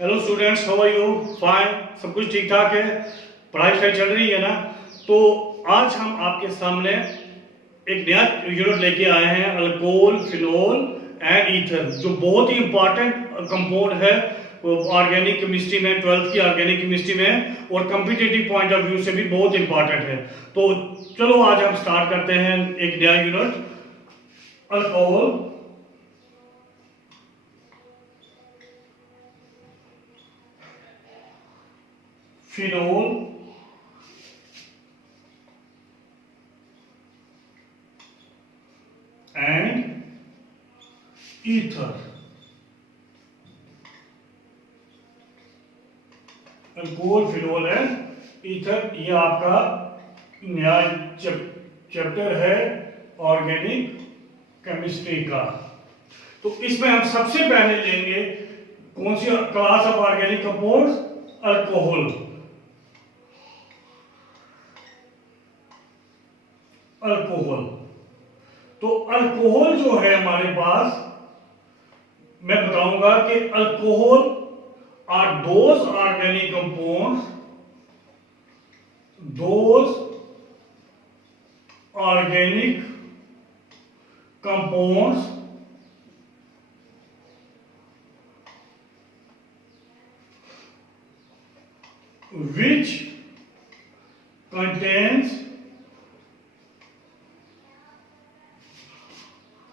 Hello students, how are you? Fine, सब कुछ ठीक ठाक है, पढ़ाई शढ़ाई चल रही है ना? तो आज हम आपके सामने एक नया यूनिट लेके आए हैं, अल्कोहल, फिनोल एंड ईथर, जो बहुत ही इंपॉर्टेंट कंपाउंड है ऑर्गेनिक केमिस्ट्री में, 12th की ऑर्गेनिक केमिस्ट्री में, और कॉम्पिटिटिव पॉइंट ऑफ व्यू से भी बहुत इंपॉर्टेंट है। तो चलो आज हम स्टार्ट करते हैं एक नया unit, alcohol, phenol and ether. Alcohol, phenol and ether, ये आपका नया चैप्टर है ऑर्गेनिक केमिस्ट्री का। तो इसमें हम सबसे पहले लेंगे कौन सी class of organic compounds? Alcohol. Alcohol, तो अल्कोहल जो है हमारे पास, मैं बताऊंगा कि alcohol are those organic compounds, those organic compounds which contains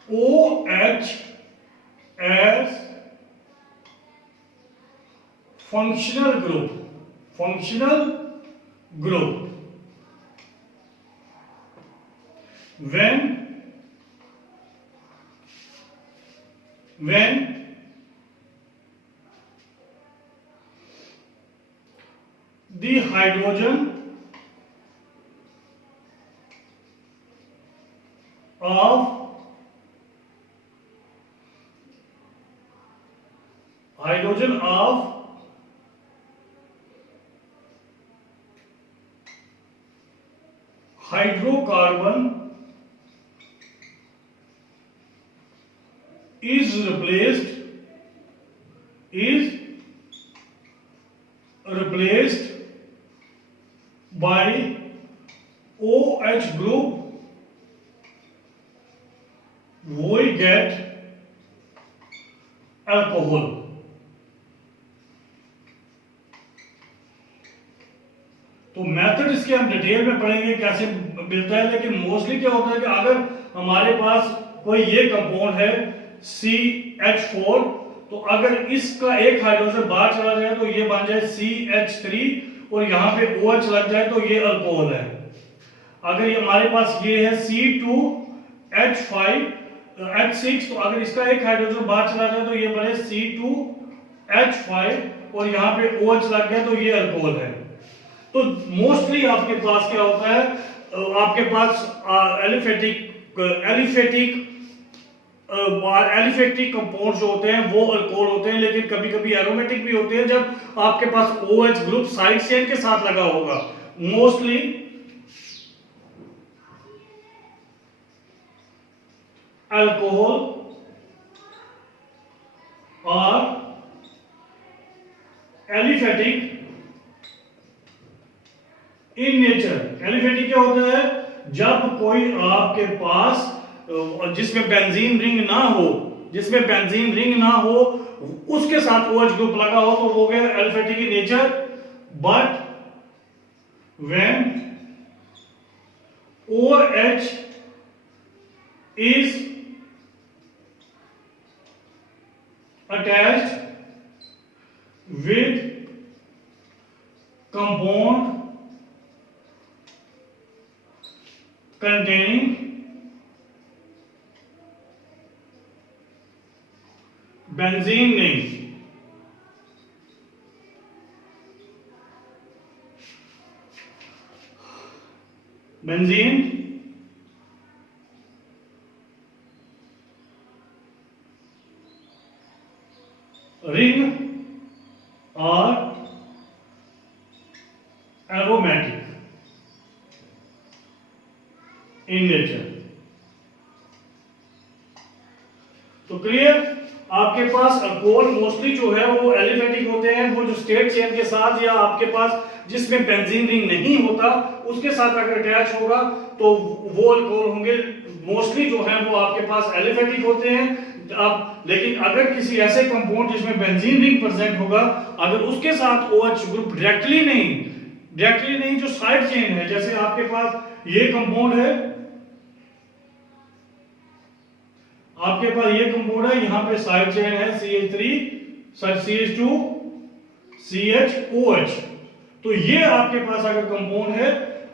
OH as functional group, functional group. When the hydrogen of hydrocarbon is replaced by OH group, we get alcohol. तो method इसके हम डिटेल में पढ़ेंगे कैसे मिलता है, लेकिन mostly क्या होता है कि अगर हमारे पास कोई ये कंपाउंड है CH4, तो अगर इसका एक हाइड्रोजन बाहर चला जाए तो ये बन जाए CH3, और यहां पे OH लग जाए तो ये अल्कोहल है। अगर ये हमारे पास ये है C2H5H6, तो अगर इसका एक हाइड्रोजन बाहर चला जाए तो ये बने C2H5, और यहां पे OH लग गया तो ये अल्कोहल है। तो मोस्टली आपके पास क्या होता है, आपके पास एलिफेटिक कंपाउंड जो होते हैं वो अल्कोहल होते हैं, लेकिन कभी कभी एरोमेटिक भी होते हैं जब आपके पास OH ग्रुप साइड चेन के साथ लगा होगा। मोस्टली अल्कोहल और एलिफेटिक इन नेचर। एलिफेटिक क्या होता है? जब कोई आपके पास जिसमें बेंजीन रिंग ना हो, उसके साथ OH ग्रुप लगा हो तो वो गया aliphatic in nature. But when OH is attached with compound containing benzene नहीं, बेंजीन रिंग और एरोमेटिक इन नेचर। तो क्लियर? आपके पास अल्कोहल मोस्टली जो है वो एलिफेटिक होते हैं, वो जो स्टेट चेन के साथ या आपके पास जिसमें बेंजीन रिंग नहीं होता उसके साथ अगर अटैच होगा तो वो अल्कोहल होंगे, मोस्टली जो है वो आपके पास एलिफेटिक होते हैं। अब लेकिन अगर किसी ऐसे कंपाउंड जिसमें बेंजीन रिंग प्रेजेंट होगा, अगर उसके साथ OH ग्रुप डायरेक्टली नहीं जो साइड चेन है, जैसे आपके पास ये कंपाउंड है, आपके पास ये कंपाउंड है, यहां पे साइड चेन है CH2 CHOH, तो ये आपके पास अगर कंपाउंड है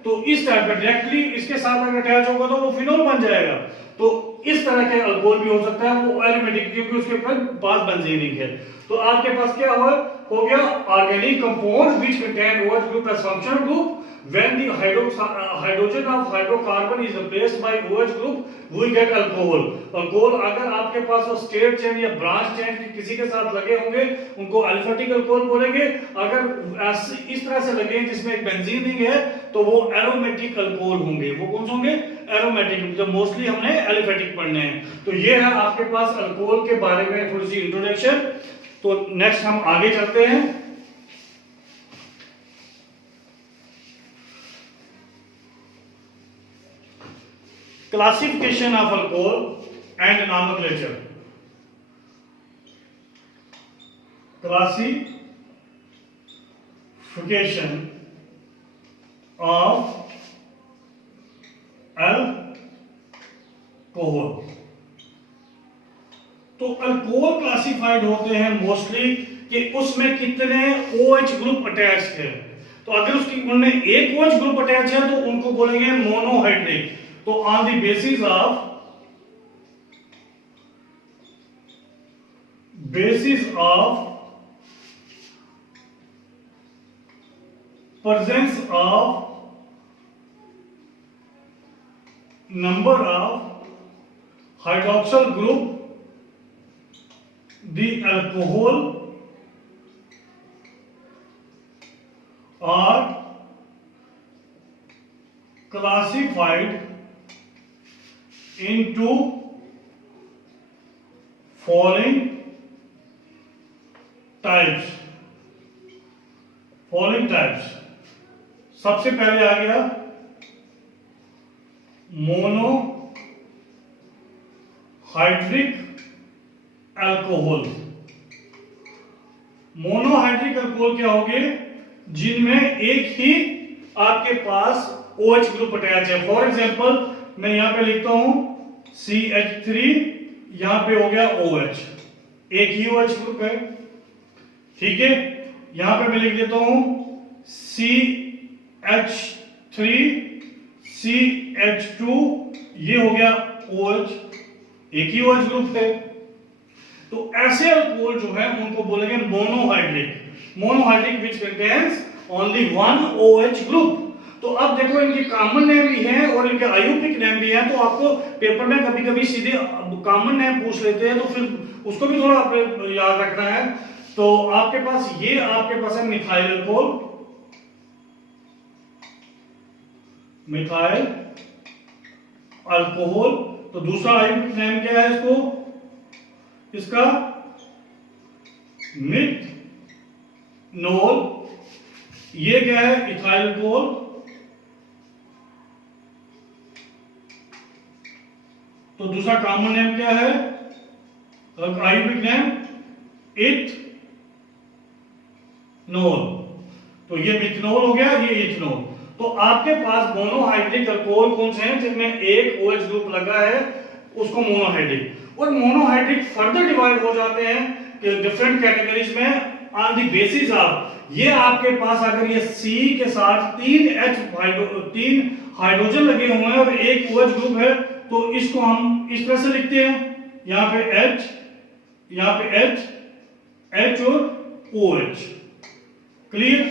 तो इस टाइप का डायरेक्टली इसके साथ अगर अटैच होगा तो वो फिनोल बन जाएगा। तो इस तरह के अल्कोहल भी हो सकता है, वो एरोमेटिक क्योंकि उसके पास बेंजीन रिंग है। तो आपके पास क्या हो गया organic compound which contain OH group as functional group, when the hydrogen of hydrocarbon is replaced by OH group we get alcohol। Alcohol अगर आपके पास वो स्टेट चेन या ब्रांच चेन किसी के साथ लगे होंगे उनको अल्फेटिक अल्कोहल बोलेंगे, अगर इस तरह से लगे जिसमें एक बेंजीन रिंग है तो वो एरोमेटिक अल्कोहल होंगे। वो कौन से होंगे? एरोमेटिक, जो मोस्टली हमने एलिफेटिक पढ़ने हैं। तो ये है आपके पास अल्कोहल के बारे में थोड़ी सी इंट्रोडक्शन। तो नेक्स्ट हम आगे चलते हैं। Classification of alcohol and nomenclature. Classification of alcohol. तो अल्कोहल क्लासिफाइड होते हैं मोस्टली कि उसमें कितने OH ग्रुप अटैच है। तो अगर उसकी उनमें एक OH ग्रुप अटैच है तो उनको बोलेंगे मोनोहाइड्रिक। तो on the basis of presence of number of hydroxyl group, the alcohol are classified into following types। सबसे पहले आ गया मोनोहाइड्रिक अल्कोहल। मोनोहाइड्रिक अल्कोहल क्या होंगे? जिनमें एक ही आपके पास OH ग्रुप अटैच है। फॉर एग्जांपल मैं यहां पे लिखता हूं CH3, यहां पे हो गया OH, एक ही OH ग्रुप है, ठीक है। यहां पे मैं लिख देता हूं CH3 CH2, ये हो गया OH, एक ही OH ग्रुप है। तो ऐसे अल्कोहल जो है उनको बोलेंगे monohydric which contains only one OH group. तो अब देखो इनके कॉमन नेम भी हैं और इनके आयुपिक नेम भी हैं। तो आपको पेपर में कभी कभी सीधे कॉमन नेम पूछ लेते हैं तो फिर उसको भी थोड़ा आपको याद रखना है। तो आपके पास ये आपके पास है मिथाइल अल्कोहल, मिथाइल अल्कोहल। तो दूसरा आयुपिक नेम क्या है इसका मिथनॉल। ये क्या है? Ethyl alcohol. तो दूसरा कॉमन नेम क्या है? Ayurvedic name ethanol. तो ये मिथनॉल हो गया, ये इथनॉल। तो आपके पास मोनोहाइड्रिक अल्कोहल कौन से हैं? जिनमें एक OH ग्रुप लगा है उसको मोनोहाइड्रिक। और मोनोहाइड्रिक फर्दर डिवाइड हो जाते हैं डिफरेंट कैटेगरीज में ऑन द बेसिस ऑफ, ये आपके पास अगर ये C के साथ तीन हाइड्रोजन लगे हुए हैं और एक OH ग्रुप है तो इसको हम इस तरह से लिखते हैं, यहां पे H, यहां पे H और OH। क्लियर?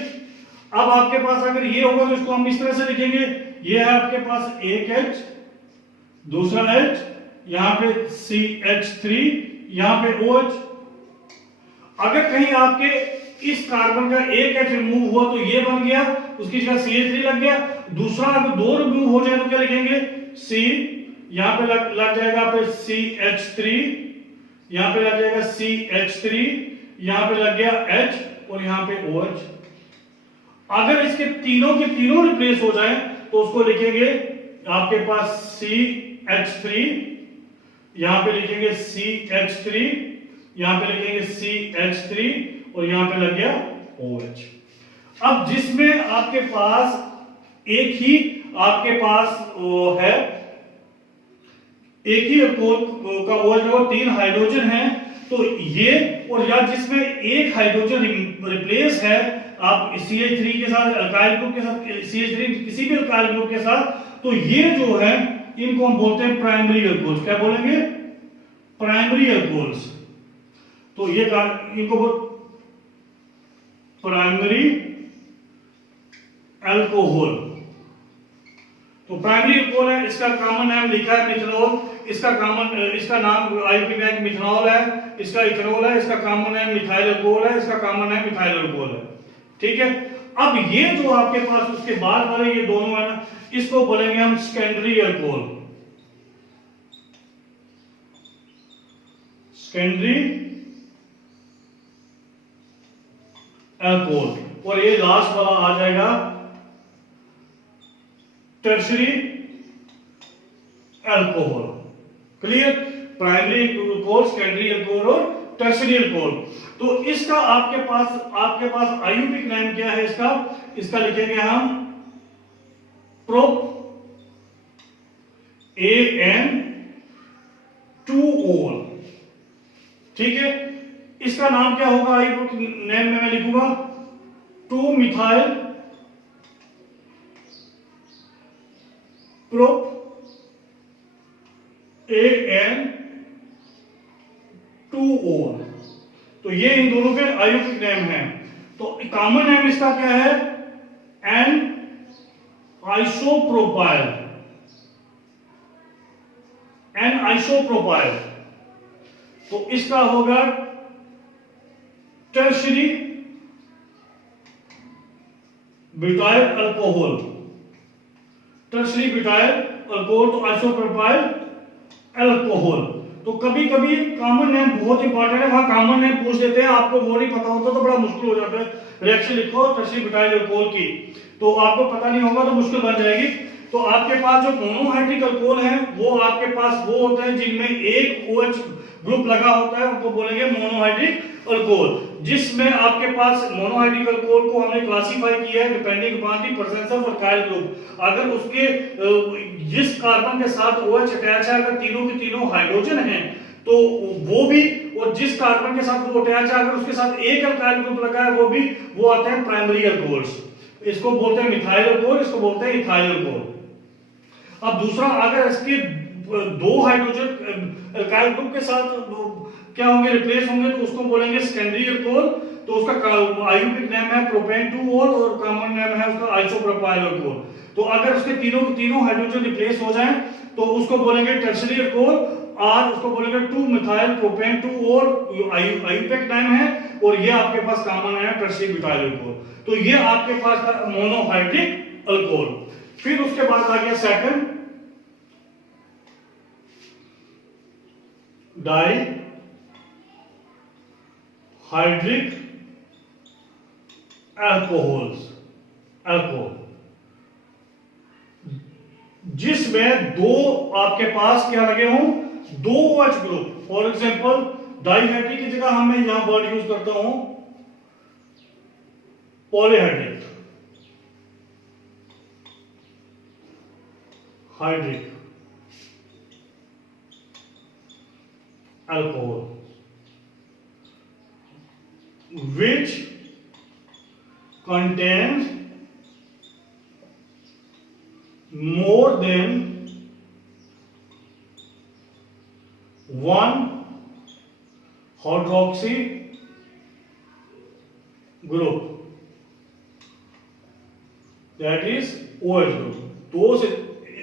अब आपके पास अगर ये होगा तो इसको हम इस तरह से लिखेंगे, ये है आपके पास एक H, दूसरा H, यहां पे CH3, यहां पे OH। अगर कहीं आपके इस कार्बन का एक H रिमूव हुआ तो ये बन गया, उसकी जगह CH3 लग गया। दूसरा अगर दो रिमूव हो जाए तो क्या लिखेंगे? C, यहां पे लग जाएगा पे CH3, यहाँ पे लग जाएगा CH3, यहाँ पे लग गया H और यहाँ पे OH। अगर इसके तीनों के तीनों रिप्लेस हो जाए तो उसको लिखेंगे आपके पास CH3, यहाँ पे लिखेंगे CH3, यहाँ पे लिखेंगे CH3 और यहाँ पे लग गया OH। अब जिसमें आपके पास एक ही आपके पास वो है, एक ही अल्कोहल का OH और 3 हाइड्रोजन है, तो ये और या जिसमें एक हाइड्रोजन रिप्लेस है आप CH3 के साथ, अल्काइल ग्रुप के साथ, CH3 किसी भी अल्काइल ग्रुप के साथ, तो ये जो है इनको हम बोलते हैं प्राइमरी अल्कोहल्स। क्या बोलेंगे? Primary alcohols. तो ये इनको प्राइमरी अल्कोहल। तो प्राइमरी अल्कोहल है, इसका कॉमन नाम लिखा है मिथनॉल, इसका नाम आईयूपीएक मिथनॉल है, इसका इथेनॉल है, इसका कॉमन नाम मिथाइल अल्कोहल है, इसका कॉमन नाम मिथाइल अल्कोहल है। ठीक है। अब ये जो आपके पास उसके बाद वाले ये दोनों है ना, इसको बोलेंगे हम सेकेंडरी अल्कोहल। Secondary alcohol. और ये लास्ट वाला आ जाएगा tertiary alcohol. Clear? Primary alcohol, secondary alcohol और टर्शरी अल्कोहल। तो इसका आपके पास आईयूपीएक नेम क्या है इसका लिखेंगे हम प्रोप AN2OL। ठीक है। इसका नाम क्या होगा आईयूपीएक नेम में मैं लिखूंगा 2 मिथाइल प्रोप AN2OL। तो ये इन दोनों के आईयूपीएक नेम है। तो कॉमन नेम इसका क्या है? N isopropyl. N isopropyl. तो इसका होगा tertiary butyl alcohol. Tertiary butyl alcohol, तो आइसोप्रोपाइल अल्कोहल। तो कभी कभी कॉमन नेम बहुत इंपॉर्टेंट है, वहां कॉमन नेम पूछ देते हैं, आपको वो नहीं पता होता तो बड़ा मुश्किल हो जाता है। रिएक्शन लिखो टर्शरी ब्यूटाइल अल्कोहल की, तो आपको पता नहीं होगा तो मुश्किल बन जाएगी। तो आपके पास जो मोनोहाइड्रिक अल्कोहल है वो आपके पास वो होते हैं जिनमें एक OH ग्रुप लगा होता है, उनको बोलेंगे मोनोहाइड्रिक अल्कोहल। जिसमें आपके पास मोनोहाइड्रिक अल्कोहल को हमने क्लासिफाई किया है depending upon the presence of alkyl group. अगर उसके जिस कार्बन के साथ OH अटैच है, अगर तीनों के तीनों हाइड्रोजन हैं तो वो भी, और जिस कार्बन के साथ वो अटैच है अगर उसके साथ एक अल्काइल ग्रुप लगा है वो भी, वो आते हैं प्राइमरी अल्कोहल्स। इसको बोलते हैं मिथाइल अल्कोहल, इसको बोलते हैं इथाइल अल्कोहल। अब दूसरा, अगर इसके 2 हाइड्रोजन अल्काइल ग्रुप के साथ क्या होंगे, रिप्लेस होंगे, तो उसको बोलेंगे सेकेंडरी अल्कोहल। तो उसका आईयूपीएक नेम है प्रोपेन-2-OL और कॉमन नेम है उसका आइसोप्रोपाइल अल्कोहल। तो अगर उसके तीनों हाइड्रोजन रिप्लेस हो जाएं तो उसको बोलेंगे टर्शरी अल्कोहल, और उसको बोलेंगे 2 मिथाइल प्रोपेन-2-OL आईयूपीएक नेम है, और ये आपके पास कॉमन है टर्शरी ब्यूटाइल अल्कोहल। तो ये आपके पास था मोनोहाइड्रिक अल्कोहल। फिर उसके बाद आ गया सेकंड डाई हाइड्रिक अल्कोहल्स। जिसमें 2 आपके पास क्या लगे हों, 2 OH group. For example dihydric की जगह हम मैं यहां वर्ड यूज करता हूं polyhydric, hydric alcohol which contains more than 1 hydroxy group, that is OH group। 2 से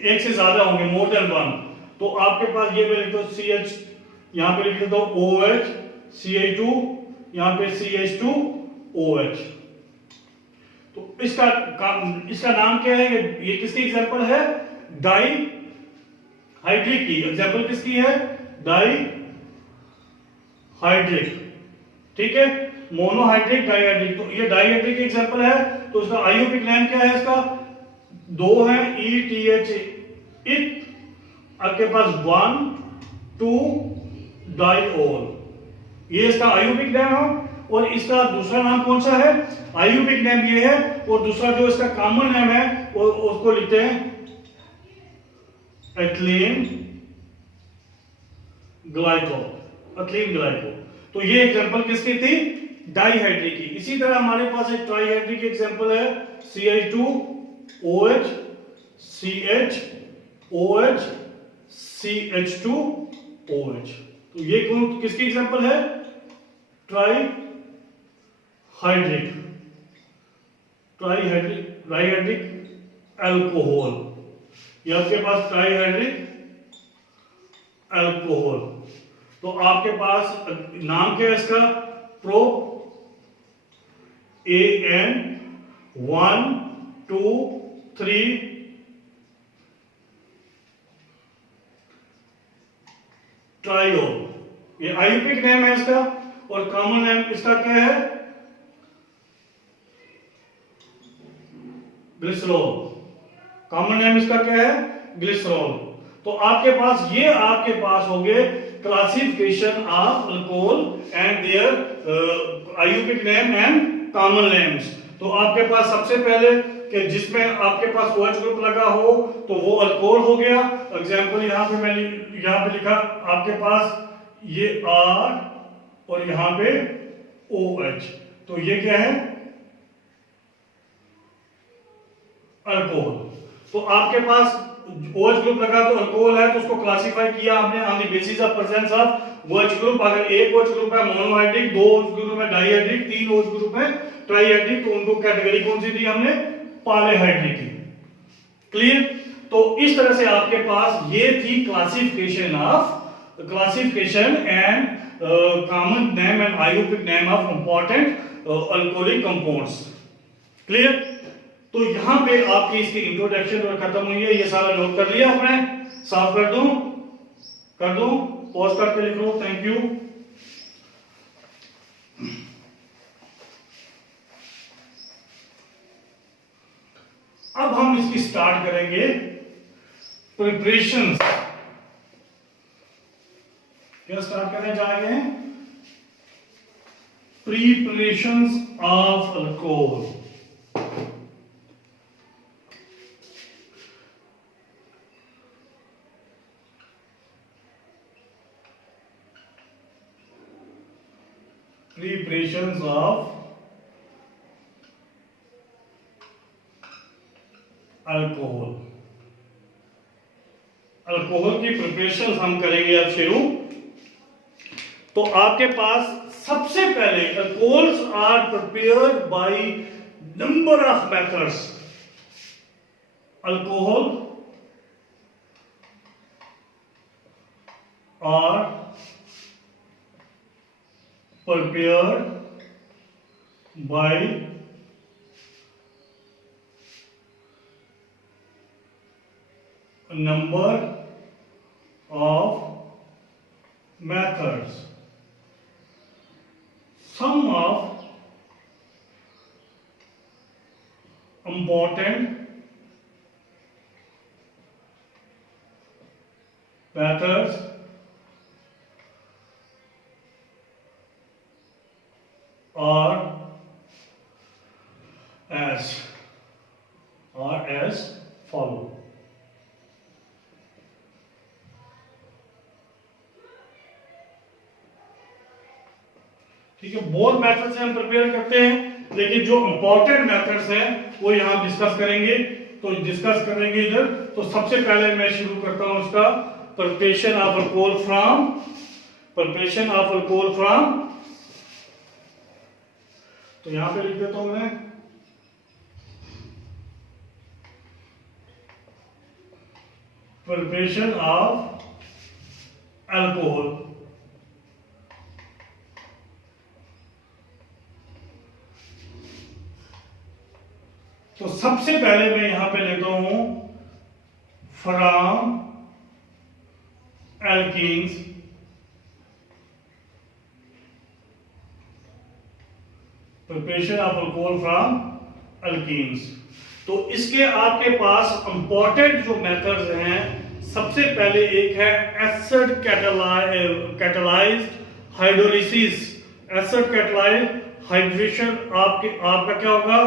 1 से ज्यादा होंगे, मोर देन 1। तो आपके पास ये मैं लिखता हूं CH, यहां पे लिख देता हूं OH, CH2, यहां पे CH2OH। तो इसका नाम क्या है? ये किसकी एग्जांपल है? डाई हाइड्रिक की एग्जांपल किसकी है? डाई हाइड्रिक, ठीक है, मोनोहाइड्रिक, डाइहाइड्रिक। तो ये डाइहाइड्रिक एग्जांपल है, तो इसका आईयूपीएक नेम क्या है? इसका दो है, ETH, इथ। आपके पास 1 2 डाइओल, ये इसका आईयूपीएक नेम है। और इसका दूसरा नाम कौन सा है? आईयूपीएक नेम ये है, और दूसरा जो इसका कॉमन नेम है वो उसको लिखते हैं एथिलीन ग्लाइकोल, एथिलीन ग्लाइकोल। तो ये एग्जांपल किसकी थी? डाइहाइड्रिक की। इसी तरह हमारे पास एक ट्राइहाइड्रिक एग्जांपल है, CH2OH CH CH2OH। तो ये कौन किसकी एग्जांपल है? Trihydric alcohol. ये आपके पास ट्राइहाइड्रिक अल्कोहल। तो आपके पास नाम क्या है इसका? प्रो AN 1 2 3 ट्राइओल, ये आईयूपीएक नेम है इसका। और कॉमन नेम इसका क्या है? ग्लिसरॉल। कॉमन नेम इसका क्या है? ग्लिसरॉल। तो आपके पास हो गए classification of alcohol and their IUPAC name and common names. तो आपके पास सबसे पहले कि जिसमें आपके पास OH ग्रुप लगा हो तो वो अल्कोहल हो गया। एग्जांपल यहां पे मैंने यहां पे लिखा, आपके पास ये R और यहां पे OH, तो ये क्या है? अल्कोहल। तो आपके पास OH ग्रुप लगा तो अल्कोहल है, तो उसको क्लासिफाई किया आपने on the basis of presence of OH group. अगर एक OH ग्रुप है मोनोहाइड्रिक, दो OH ग्रुप है डाइहाइड्रिक, तीन OH ग्रुप है ट्राइहाइड्रिक, तो उनको कैटेगरी कौन सी दी हमने? पॉलीहाइड्रिक की। क्लियर? तो इस तरह से आपके पास ये थी classification and common name and IUPAC name of important alcoholic compounds. Clear? तो यहां पे आपकी इसकी इंट्रोडक्शन और खत्म हुई है। ये सारा नोट कर लिया आपने? साफ कर दूं? पॉज करके लिख लो। Thank you. अब हम इसकी स्टार्ट करेंगे प्रिपरेशंस। क्या स्टार्ट करने जा रहे हैं? Preparations of alcohol. Preparations of alcohol. Alcohol की प्रिपरेशन हम करेंगे अब शुरू। तो आपके पास सबसे पहले alcohols are prepared by number of methods. Alcohol are prepared by a number of methods. Some of important methods are as follow. ठीक है, बहुत मेथड्स हम प्रिपेयर करते हैं, लेकिन जो इंपॉर्टेंट मेथड्स हैं वो यहां डिस्कस करेंगे। तो डिस्कस करेंगे इधर। तो सबसे पहले मैं शुरू करता हूं इसका प्रिपरेशन ऑफ अल्कोहल फ्रॉम। तो यहां पे लिख देता हूं मैं प्रिपरेशन ऑफ अल्कोहल। तो सबसे पहले मैं यहां पे लेता हूं from alkenes preparation of alcohol from alkenes. तो इसके आपके पास इंपॉर्टेंट जो मेथड्स हैं, सबसे पहले एक है acid catalysed hydrolysis. Acid catalysed hydration आपका क्या होगा,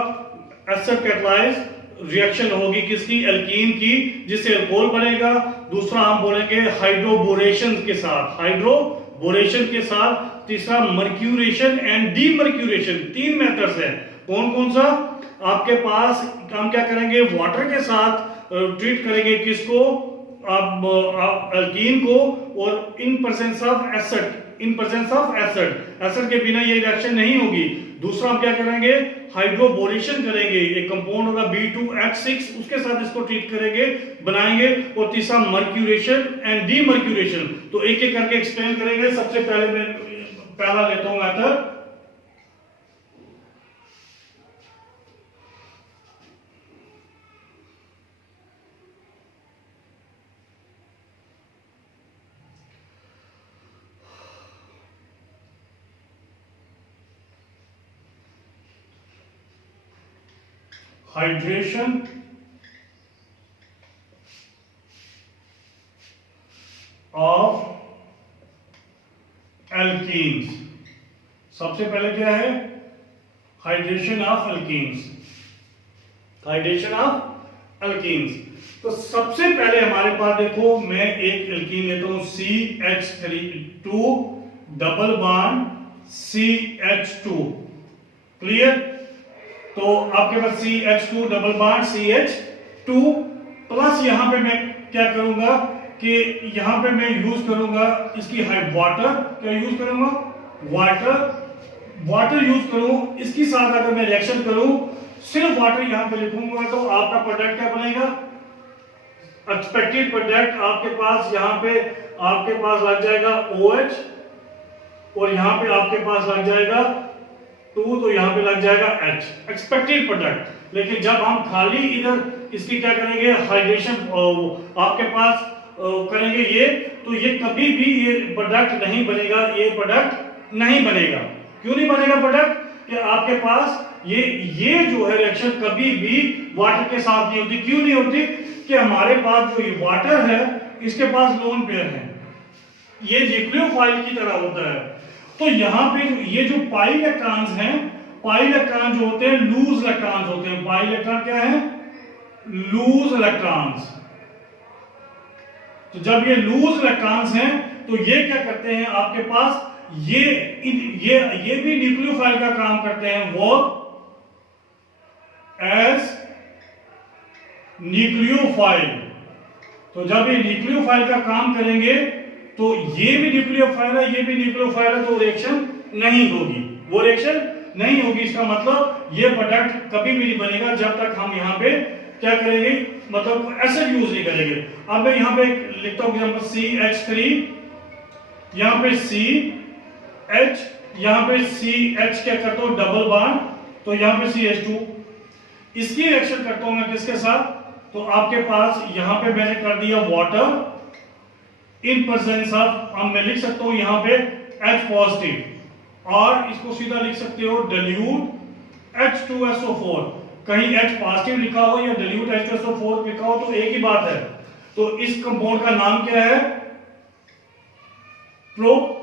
एसिड कैटालाइज्ड रिएक्शन होगी किसकी, एल्कीन की, जिससे अल्कोहल बनेगा। दूसरा हम बोलेंगे हाइड्रोबोरेशन के साथ, हाइड्रोबोरेशन के साथ। तीसरा मर्क्यूरेशन एंड डीमर्क्यूरेशन। 3 मेथड्स है। कौन कौन सा आपके पास, हम क्या करेंगे, वाटर के साथ ट्रीट करेंगे किसको, आप अल्कीन को, और in presence of acid, in presence of acid, acid के बिना ये रिएक्शन नहीं होगी। दूसरा हम क्या करेंगे, हाइड्रोबोरेशन करेंगे, एक कंपाउंड होगा B2H6, उसके साथ इसको ट्रीट करेंगे, बनाएंगे। और तीसरा मर्क्यूरेशन एंड डीमर्क्यूरेशन। तो एक एक करके एक्सप्लेन करेंगे। सबसे पहले मैं पहला लेता हूं मेथड, हाइड्रेशन ऑफ एल्कीन्स। सबसे पहले क्या है, hydration of alkenes, hydration of alkenes. तो सबसे पहले हमारे पास देखो, मैं एक एल्कीन लेता हूं CH2 double bond CH2। Clear. तो आपके पास CH2 double bond CH2 plus यहां पे मैं क्या करूंगा कि यहां पे मैं यूज करूंगा इसकी वाटर, क्या यूज करूंगा, वाटर यूज करूं। इसके साथ अगर मैं रिएक्शन करूं, सिर्फ वाटर यहां पे लिखूंगा, तो आपका प्रोडक्ट क्या बनेगा, एक्सपेक्टेड प्रोडक्ट आपके पास यहां पे आपके पास लग जाएगा OH, और यहां पे आपके पास लग जाएगा 2, तो यहां पे लग जाएगा H, एक्सपेक्टेड प्रोडक्ट। लेकिन जब हम खाली इधर इसकी क्या करेंगे, हाइड्रेशन आपके पास करेंगे ये, तो ये कभी भी ये प्रोडक्ट नहीं बनेगा, ये प्रोडक्ट नहीं बनेगा। क्यों नहीं बनेगा प्रोडक्ट, कि आपके पास ये जो है रिएक्शन कभी भी वाटर के साथ नहीं होती। क्यों नहीं होती, कि हमारे पास जो ये वाटर है, इसके पास लोन पेयर है, ये न्यूक्लियोफाइल की तरह होता है। तो यहां पे ये जो पाई इलेक्ट्रॉन्स हैं, पाई इलेक्ट्रॉन जो होते हैं लूज इलेक्ट्रॉन्स होते हैं। पाई इलेक्ट्रॉन क्या है, लूज इलेक्ट्रॉन्स। तो जब ये लूज इलेक्ट्रॉन्स हैं, तो ये क्या करते हैं, आपके पास ये भी न्यूक्लियोफाइल का काम करते हैं, वो एज न्यूक्लियोफाइल। तो जब ये न्यूक्लियोफाइल का काम करेंगे, तो ये भी न्यूक्लियोफाइल है, ये भी न्यूक्लियोफाइल है, तो रिएक्शन नहीं होगी, वो रिएक्शन नहीं होगी। इसका मतलब ये प्रोडक्ट कभी भी नहीं बनेगा जब तक हम यहां पे क्या करेंगे, मतलब एसिड यूज नहीं करेंगे। अब मैं यहां पे लिखता हूं एग्जांपल CH3, यहां पे CH, यहां पे CH क्या करता हूं, डबल बॉन्ड, तो यहां पे CH2, इसकी रिएक्शन करता हूं मैं किसके साथ, तो आपके पास यहां पे मैंने कर दिया वाटर इन प्रेजेंस ऑफ, अब मैं लिख सकता हूं यहां पे H पॉजिटिव, और इसको सीधा लिख सकते हो dilute H2SO4। कहीं H पॉजिटिव लिखा हो या dilute H2SO4 लिखा हो तो एक ही बात है। तो इस कंपाउंड का नाम क्या है, प्रोपीन,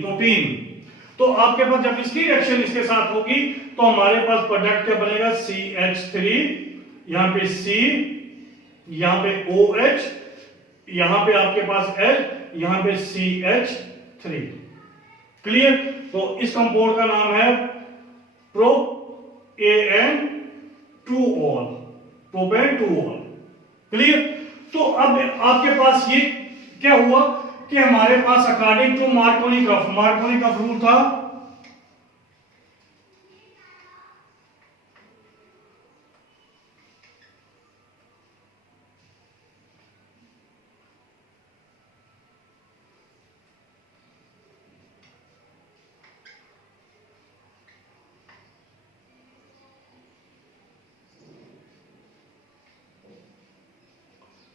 प्रोपीन। तो आपके पास जब इसकी रिएक्शन इसके साथ होगी, तो हमारे पास प्रोडक्ट क्या बनेगा, CH3, यहां पे C, यहां पे OH, यहां पे आपके पास H, यहां पे CH3। क्लियर। तो इस कंपाउंड का नाम है प्रोपेन2ऑल, प्रोपेन2ऑल। क्लियर। तो अब आपके पास ये क्या हुआ कि हमारे पास अकॉर्डिंग टू मार्कोनिकॉफ रूल था,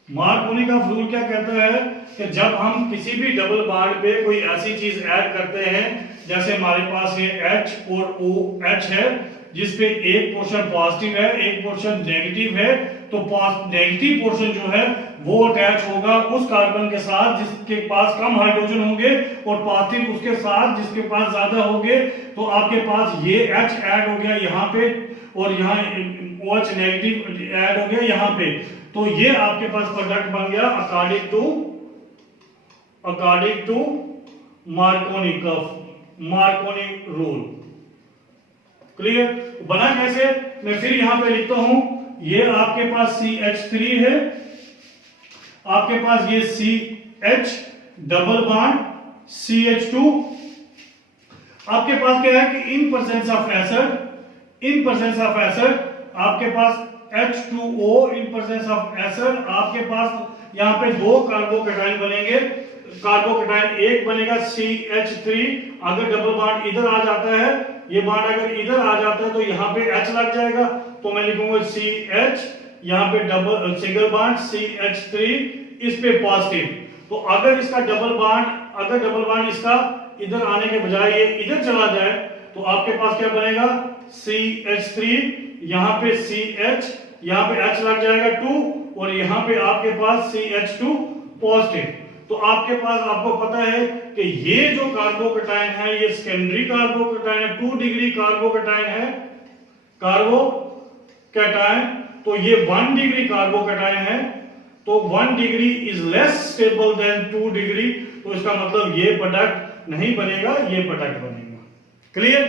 मार्कोनिकॉफ रूल क्या कहता है कि जब हम किसी भी डबल बॉन्ड पे कोई ऐसी चीज ऐड करते हैं जैसे हमारे पास ये H और OH है, जिसपे एक पोर्शन पॉजिटिव है, एक पोर्शन नेगेटिव है, तो नेगेटिव पोर्शन जो है वो अटैच होगा उस कार्बन के साथ जिसके पास कम हाइड्रोजन होंगे, और पॉजिटिव उसके साथ जिसके पास ज्यादा होंगे। तो आपके पास ये H ऐड हो गया यहाँ पे, और यहाँ OH नेगेटिव ऐड हो गया यहाँ पे, तो ये आपके पास प्रोडक्ट बन गया according to Markovnikov rule. Clear? बना कैसे? मैं फिर यहां पे लिखता हूं, ये आपके पास CH3 है, आपके पास ये CH डबल बॉन्ड CH2, आपके पास क्या है कि इन प्रेजेंस ऑफ एसिड आपके पास H2O in presence of acid, आपके पास यहां पे दो कार्बोकेटाइन बनेंगे। कार्बोकेटाइन एक बनेगा CH3, अगर डबल बॉन्ड इधर आ जाता है, ये बॉन्ड अगर इधर आ जाता है तो यहाँ पे H लग जाएगा, तो मैं लिखूंगा CH, यहाँ पे डबल सिंगल बॉन्ड CH3, इस पे पॉजिटिव। तो अगर इसका डबल बॉन्ड इसका इधर आने के बजाय ये इधर चला जाए, तो आपके पास क्या बनेगा CH3, यहाँ पे CH, यहाँ पे H लग जाएगा 2, और यहाँ पे आपके पास CH2 पॉजिटिव। तो आपके पास, आपको पता है कि ये जो कार्बोकेटाइन है ये सेकेंडरी कार्बोकेटाइन है, 2 डिग्री कार्बोकेटाइन है, तो ये 1 डिग्री कार्बोकेटाइन है, तो 1 degree is less stable then 2 degree, तो इसका मतलब ये प्रोडक्ट नहीं बनेगा, ये प्रोडक्ट बनेगा। क्लियर?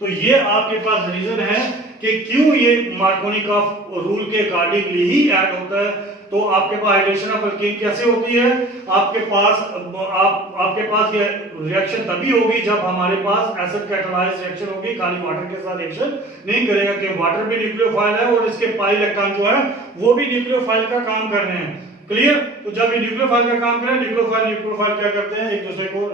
तो ये आपके पास रीजन है कि क्यों ये मार्कोनिकॉफ रूल के अकॉर्डिंगली ही ऐड होता है। तो आपके पास हाइड्रेशन ऑफ एल्कीन कैसे होती है? आपके पास ये रिएक्शन तभी होगी जब हमारे पास एसिड कैटालाइज्ड रिएक्शन होगी, खाली वाटर के साथ रिएक्शन नहीं करेगा, क्योंकि वाटर भी न्यूक्लियोफाइल है और इसके पाई इलेक्ट्रॉन जो है वो भी न्यूक्लियोफाइल का काम कर रहे हैं। क्लियर? तो जब ये न्यूक्लियोफाइल का काम करें, न्यूक्लियोफाइल क्या करते हैं, एक दूसरे को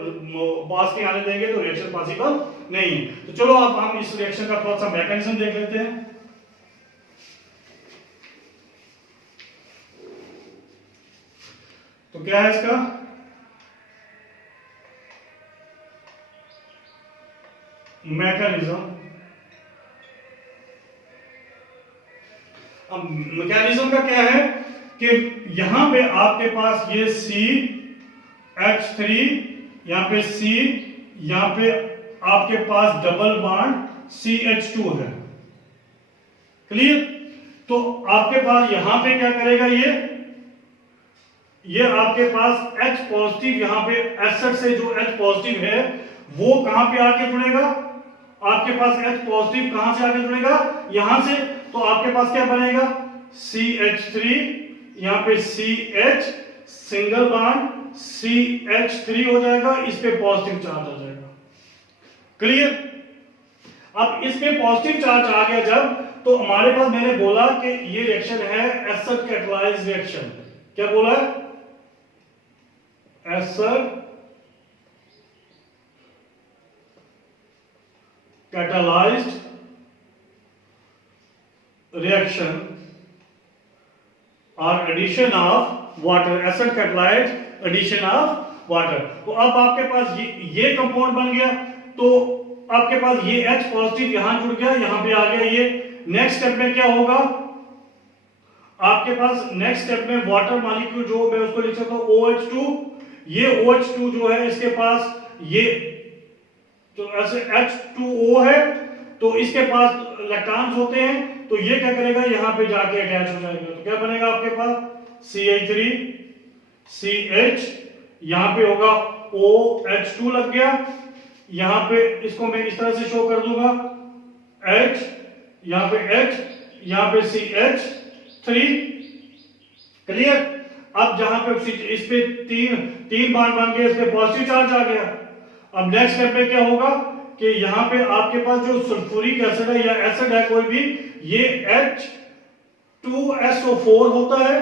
पास नहीं आने देंगे, तो रिएक्शन पॉसिबल नहीं है। तो चलो अब हम इस रिएक्शन का थोड़ा सा मैकेनिज्म देख लेते हैं। तो क्या है इसका? मैकेनिज्म। अब मैकेनिज्म का क्या है कि यहां पे आपके पास ये CH3, यहां पे C, यहां पे आपके पास डबल बॉन्ड CH2 है। क्लियर? तो आपके पास यहां पे क्या करेगा, ये आपके पास H पॉजिटिव, यहां पे एसिड से जो H पॉजिटिव है वो कहां पे आके जुड़ेगा? आपके पास H पॉजिटिव कहां से आके जुड़ेगा? यहां से। तो आपके पास क्या बनेगा? CH3, यहां पे CH सिंगल बॉन्ड CH3 हो जाएगा, इस पे पॉजिटिव चार्ज आ जाएगा। क्लियर? अब इस पे पॉजिटिव चार्ज आ गया जब, तो हमारे पास मैंने बोला कि ये रिएक्शन है एसिड कैटालाइज्ड रिएक्शन। क्या बोला है? एसिड कैटालाइज्ड रिएक्शन और addition of water, acid catalysed addition of water. तो अब आपके पास ये कंपाउंड बन गया, तो आपके पास ये H पॉजिटिव यहां जुड़ गया, यहां पे आ गया ये। नेक्स्ट स्टेप में क्या होगा? आपके पास नेक्स्ट स्टेप में वाटर मॉलिक्यूल जो मैं उसको लिख सकता हूं OH2, ये OH2 जो है इसके पास ये तो ऐसे H2O है, तो इसके पास इलेक्ट्रॉन्स होते हैं, तो ये क्या करेगा, यहां पे जाके अटैच हो जाएगा। तो क्या बनेगा आपके पास CH3 CH, यहां पे होगा OH2 लग गया, यहां पे इसको मैं इस तरह से शो कर दूंगा H, यहां पे H, यहां पे CH3। क्लियर? अब जहां पे इस पे तीन बार बन गए, इस पे पॉजिटिव चार्ज आ गया। अब नेक्स्ट स्टेप पे क्या होगा कि यहां पे आपके पास जो सल्फ्यूरिक एसिड है या एसिड है कोई भी, ये H2SO4 होता है,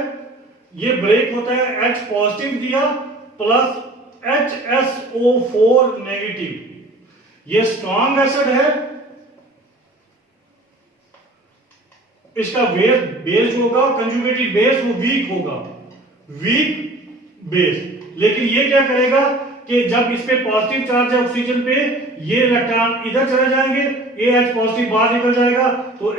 ये ब्रेक होता है, H पॉजिटिव दिया प्लस HSO4 नेगेटिव। ये स्ट्रॉन्ग एसिड है, इसका बेस जो होगा कंजुगेटेड बेस वो वीक होगा, वीक बेस। लेकिन ये क्या करेगा कि जब इस पे पॉजिटिव चार्ज है ऑक्सीजन पे, ये इलेक्ट्रॉन इधर चले जाएंगे, AH पॉजिटिव बाहर निकल जाएगा, तो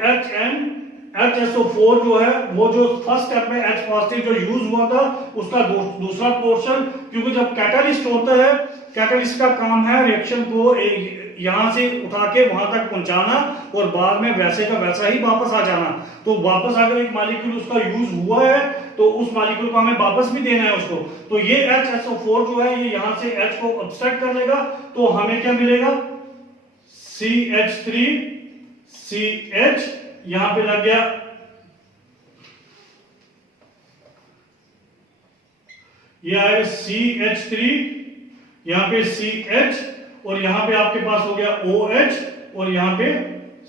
HSO4 जो है वो जो फर्स्ट स्टेप में H पॉजिटिव जो यूज हुआ था उसका दूसरा पोर्शन, क्योंकि जब कैटलिस्ट होता है, कैटलिस्ट का काम है रिएक्शन को यहां से उठा के वहां तक पहुंचाना और बाद में वैसे का वैसा ही वापस आ जाना। तो वापस अगर एक मॉलिक्यूल उसका यूज हुआ है तो उस मॉलिक्यूल को हमें वापस भी देना है उसको। तो ये HSO4 जो है ये यहां से H को अब्स्ट्रैक्ट कर लेगा, तो हमें क्या मिलेगा, CH3CH, यहां पे लग गया, ये आएगा CH3, यहां पे CH, और यहां पे आपके पास हो गया OH, और यहां पे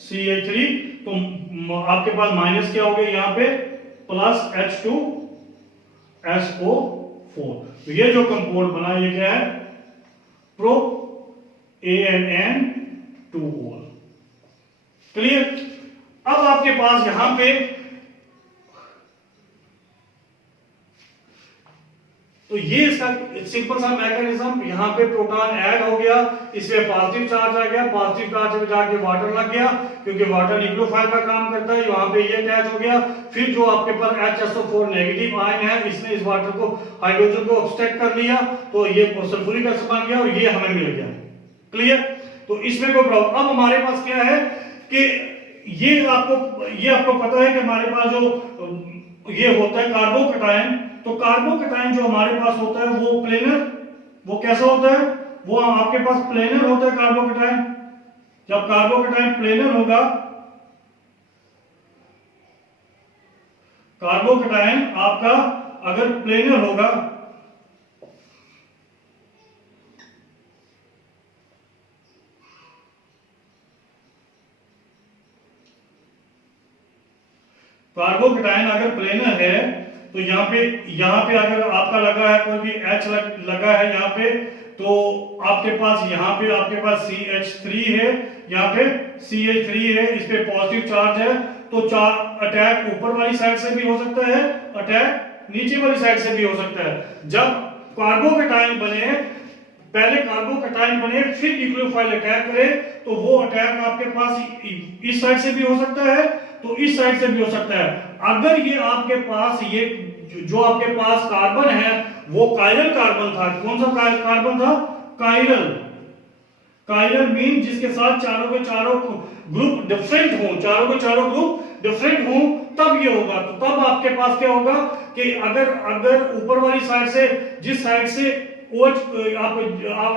CH3, तो आपके पास माइनस क्या हो गया यहां पे, प्लस H2SO4। तो ये जो कंपाउंड बना ये क्या है, प्रो ANN2OL। क्लियर। अब आपके पास यहां पे तो ये इसका सिंपल सा मैकेनिज्म, यहां पे प्रोटॉन ऐड हो गया, इसमें पॉजिटिव चार्ज आ गया, पॉजिटिव चार्ज में जाके वाटर लग गया, क्योंकि वाटर न्यूक्लियोफाइल का काम करता है, वहां पे ये अटैच हो गया। फिर जो आपके पास HSO4 नेगेटिव आयन है, इसने इस वाटर को, हाइड्रोजन को ऑब्स्ट्रैक्ट कर लिया, तो ये सल्फ्यूरिक एसिड बन गया और ये हमें मिल गया। क्लियर। तो इसमें कोई प्रॉब्लम, अब हमारे पास क्या है कि ये आपको पता है कि हमारे पास जो ये होता है कार्बोकैटायन, तो कार्बोकैटायन जो हमारे पास होता है वो प्लेनर, वो कैसा होता है, वो आपके पास प्लेनर होता है कार्बोकैटायन। जब कार्बोकैटायन प्लेनर होगा, कार्बोकैटायन आपका अगर प्लेनर होगा, कार्बोकैटायन अगर प्लेनर है तो यहाँ पे अगर आपका लगा है कोई भी H लगा है यहाँ पे, तो आपके पास यहाँ पे आपके पास CH3 है, यहाँ पे CH3 है, इस पे पॉजिटिव चार्ज है, तो अटैक ऊपर वाली साइड से भी हो सकता है, अटैक नीचे वाली साइड से भी हो सकता है। जब कार्बोकैटायन बने, पहले कार्बोकैटायन बने फिर न्यूक्लियोफाइल अटैक करे, तो वो अटैक आपके पास इस साइड से भी हो सकता है, तो इस साइड से भी हो सकता है। अगर ये आपके पास ये जो आपके पास कार्बन है वो कायरल कार्बन था, कौन सा कार्बन था, कायरल। कायरल मीन जिसके साथ चारों के चारों ग्रुप डिफरेंट हो, चारों के चारों ग्रुप डिफरेंट हो, तब ये होगा। तो तब आपके पास क्या होगा कि अगर ऊपर वाली साइड से, जिस साइड से OH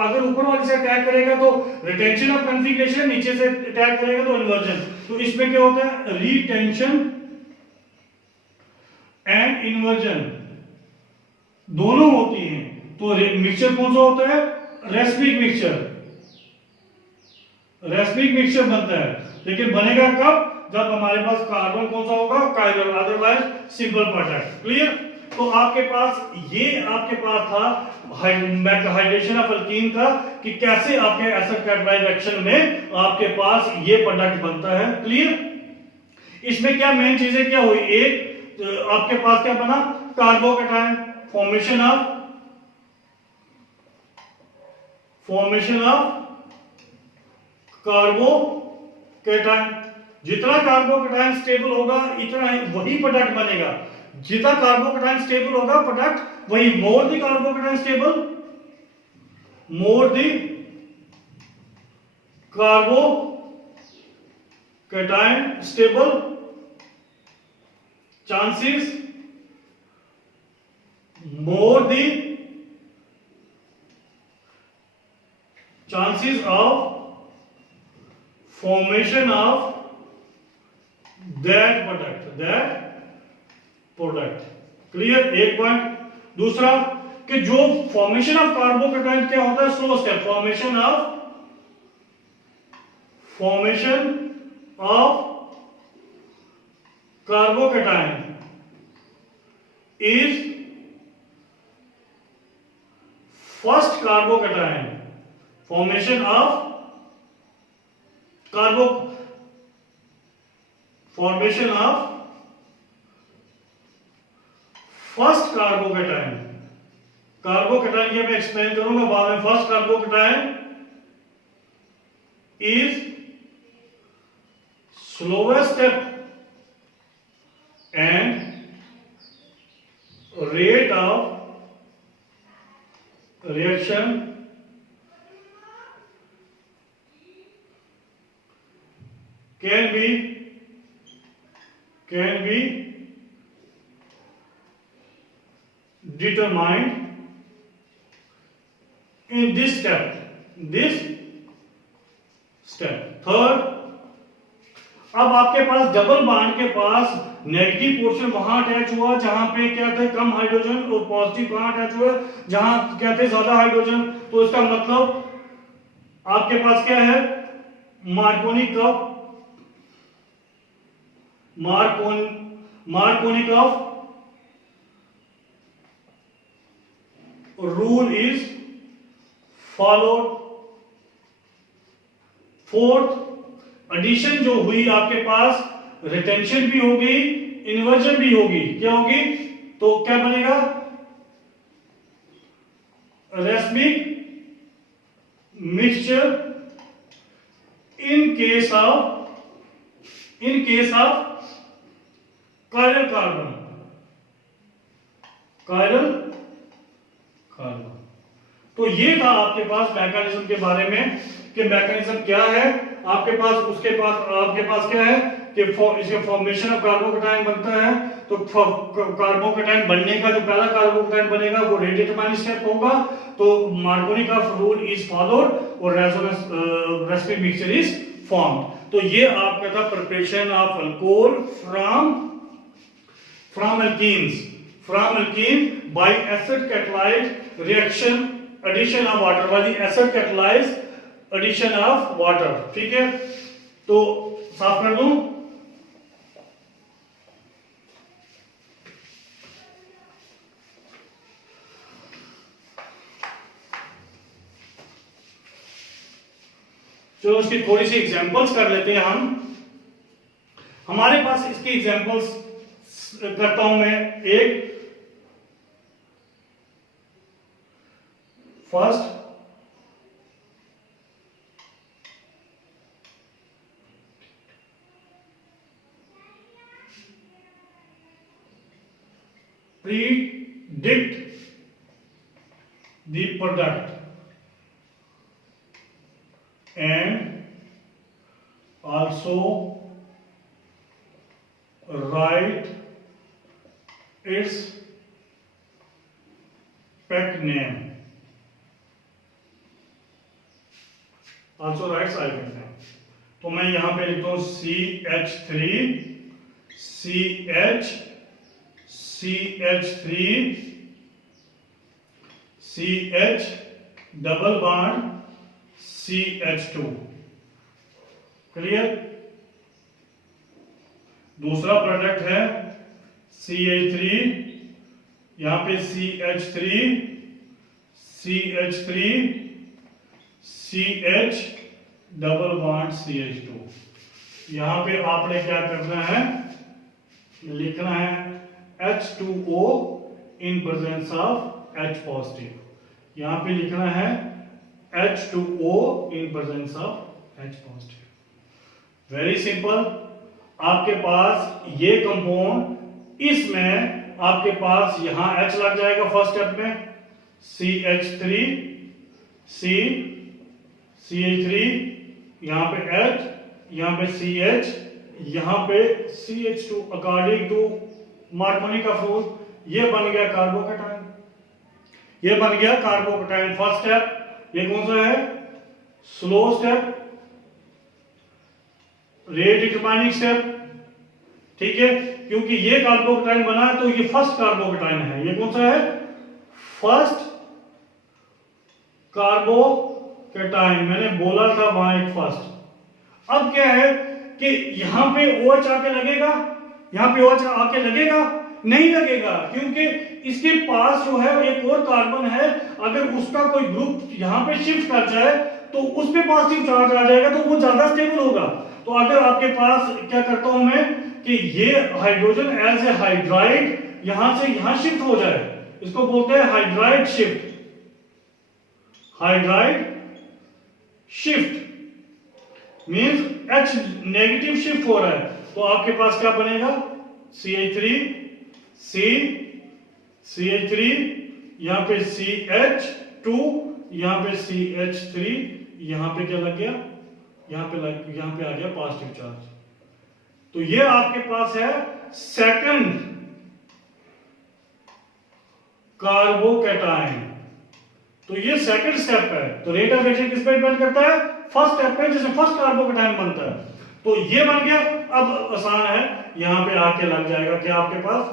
अगर ऊपर वाले से अटैक करेगा तो रिटेंशन ऑफ कॉन्फिगरेशन, नीचे से अटैक करेगा तो इन्वर्जन। तो इसमें क्या होता है, रिटेंशन एंड इन्वर्जन दोनों होती हैं। तो मिक्सचर कौन सा होता है, रेसिपिक मिक्सचर, रेसिपिक मिक्सचर बनता है। लेकिन बनेगा कब, जब हमारे पास कार्बन कौन सा होगा, chiral, otherwise simple product. Clear. तो आपके पास था हाइड्रेशन ऑफ एल्कीन का, कि कैसे आपके एसिड कैटालाइज रिएक्शन में आपके पास ये प्रोडक्ट बनता है। क्लियर। इसमें क्या मेन चीजें क्या हुई, एक आपके पास क्या बना, कार्बोकैटायन, फॉर्मेशन ऑफ कार्बोकैटायन। जितना कार्बोकैटायन स्टेबल होगा इतना वही प्रोडक्ट बनेगा, जितना कार्बोकैटायन स्टेबल होगा प्रोडक्ट वही। More the carbocation stable, more the carbocation stable, chances, more the chances of formation of that product। Clear. एक पॉइंट। दूसरा कि जो फॉर्मेशन ऑफ कार्बोकैटायन क्या होता है, slow step, formation of carbocation is first carbocation, formation of first carbocation, carbocation ये मैं explain करूंगा बाद में। First carbocation is slowest step and rate of reaction can be determined in this step third, अब आपके पास डबल बॉन्ड के पास negative portion वहां attach हुआ जहां पे क्या थे कम हाइड्रोजन, और पॉजिटिव वहां अटैच हुआ जहां क्या थे ज्यादा हाइड्रोजन। तो इसका मतलब आपके पास क्या है, Markovnikov rule is followed. Fourth, addition जो हुई आपके पास, रिटेंशन भी होगी, इन्वर्जन भी होगी। क्या होगी? तो क्या बनेगा? Racemic mixture in case of chiral carbon. तो ये था आपके पास मैकेनिज्म के बारे में कि मैकेनिज्म क्या है आपके पास। उसके बाद आपके पास क्या है कि इसके फॉर्मेशन ऑफ कार्बोकैटायन बनता है। तो कार्बोकैटायन बनने का जो पहला कार्बोकैटायन बनेगा वो रेट डिटरमाइनिंग स्टेप होगा। तो Markovnikov rule is followed और रेसमिक मिक्सचर इज फॉर्म्ड। तो ये आपका था preparation of alcohol from alkene by acid catalysed reaction addition of water, वाली acid catalysed addition of water. ठीक है, तो साफ कर दूं। चलो इसकी थोड़ी सी एग्जांपल्स कर लेते हैं हम। हमारे पास इसकी एग्जांपल्स करता हूं मैं। एक first, predict the product and also write its spec name. Also writes item name. तो मैं यहां पे लिखता हूं CH double bond CH2। Clear? दूसरा प्रोडक्ट है CH3, यहां पे CH डबल बॉन्ड CH2। यहां पे आपने क्या करना है, लिखना है H2O in presence of H positive. यहां पे लिखना है H2O in presence of H positive. Very simple. आपके पास ये कंपाउंड, इसमें आपके पास यहां H लग जाएगा फर्स्ट स्टेप में, CH3 CH3, यहां पे H, यहां पे CH, यहां पे CH2। अकॉर्डिंग टू मार्कोनी का रूल ये बन गया कार्बोकैटायन। First step. ये कौन सा है? Slow step, rate determining step. ठीक है, क्योंकि ये कार्बोकैटायन बना है तो ये फर्स्ट कार्बोकैटायन है। ये कौन सा है? First carbocation. मैंने बोला था वहां एक फर्स्ट। अब क्या है कि यहां पे OH आके लगेगा, नहीं लगेगा, क्योंकि इसके पास जो है एक और कार्बन है। अगर उसका कोई ग्रुप यहां पे शिफ्ट कर जाए तो उस पे पॉजिटिव चार्ज आ जाएगा, तो वो ज्यादा स्टेबल होगा। तो अगर आपके पास क्या करता हूं मैं कि ये हाइड्रोजन एज ए हाइड्राइड यहां से यहां शिफ्ट हो जाए, इसको बोलते हैं hydride shift. Hydride shift means H negative shift हो रहा है, तो आपके पास क्या बनेगा, CH3 CH3, यहां पे CH2, यहां पे CH3, यहां पे क्या लग गया, यहां पे आ गया पॉजिटिव चार्ज। तो ये आपके पास है सेकंड कार्बोकैटायन। तो ये सेकंड स्टेप है। तो रेट ऑफ रिएक्शन किस पे डिपेंड करता है, फर्स्ट स्टेप पे, जिसमें फर्स्ट कार्बोकैटायन बनता है। तो ये बन गया। अब आसान है, यहां पे आके लग जाएगा क्या आपके पास,